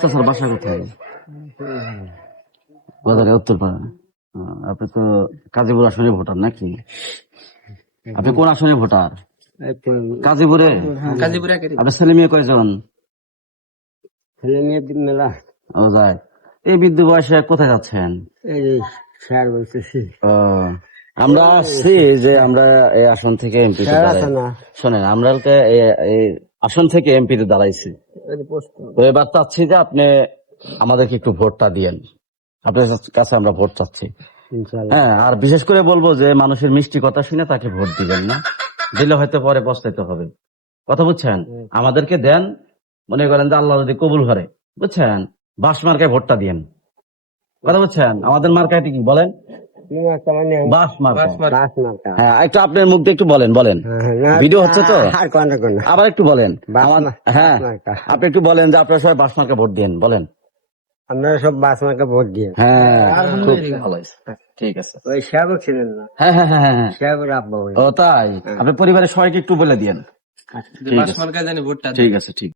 চাচার বাসা কোথায়? বাজারে উত্তরপাড়া। আপনি তো কাজীপুর আসনে ভোটার নাকি? আপনি কোন আসনে ভোটার? কাজীপুরে। আপনার ছেলে মেয়ে কয়জন? ছেলে মেয়ে মেলা। ও যায়। এই বৃদ্ধ বয়সে কোথায় যাচ্ছেন? এই যে স্যার বলতেছি। ও, আমরা আসছি যে আমরা এই আসন থেকে এমপি স্যার আছে না? শোনেন, আমরা এই আসন থেকে এমপি তে দাঁড়াইছি। তো এবার চাচ্ছি যে আপনি আমাদেরকে একটু ভোটটা দিয়েন। আপনার কাছে আমরা ভোট চাচ্ছি। ইনশাআল্লাহ। হ্যাঁ, আর বিশেষ করে বলবো যে মানুষের মিষ্টি কথা শুনে তাকে ভোট দিবেন না, দিলে হয়তো পরে পস্তাইতে হবে। কথা বুঝছেন? আমাদেরকে দেন, মনে করেন যে আল্লাহ যদি কবুল করে, বুঝছেন, বাস মার্কায় ভোটটা দিয়েন। কথা বুঝছেন? আমাদের মার্কায় কি বলেন? বাস মার্কা। বাস মার্কা। হ্যাঁ, একটু আপনার মুখ দিয়ে একটু বলেন না, ভিডিও হচ্ছে তো। আর কোন কোন আবার একটু বলেন। বাস হ্যাঁ, মার্কা। আপনি একটু বলেন যে আপনারা সবাই বাস মার্কা ভোট দিন, বলেন। আপনারা সব বাস মার্কা ভোট দিয়ে। হ্যাঁ, খুব ভালো হয়েছে। ঠিক আছে। ওই সাহেব ছিলেন না? হ্যাঁ হ্যাঁ হ্যাঁ হ্যাঁ। সাহেবের আব্বা। ও তাই? আপনার পরিবারের সবাইকে একটু বলে দিয়েন। বাস মার্কা জানি ভোটটা ঠিক আছে, ঠিক।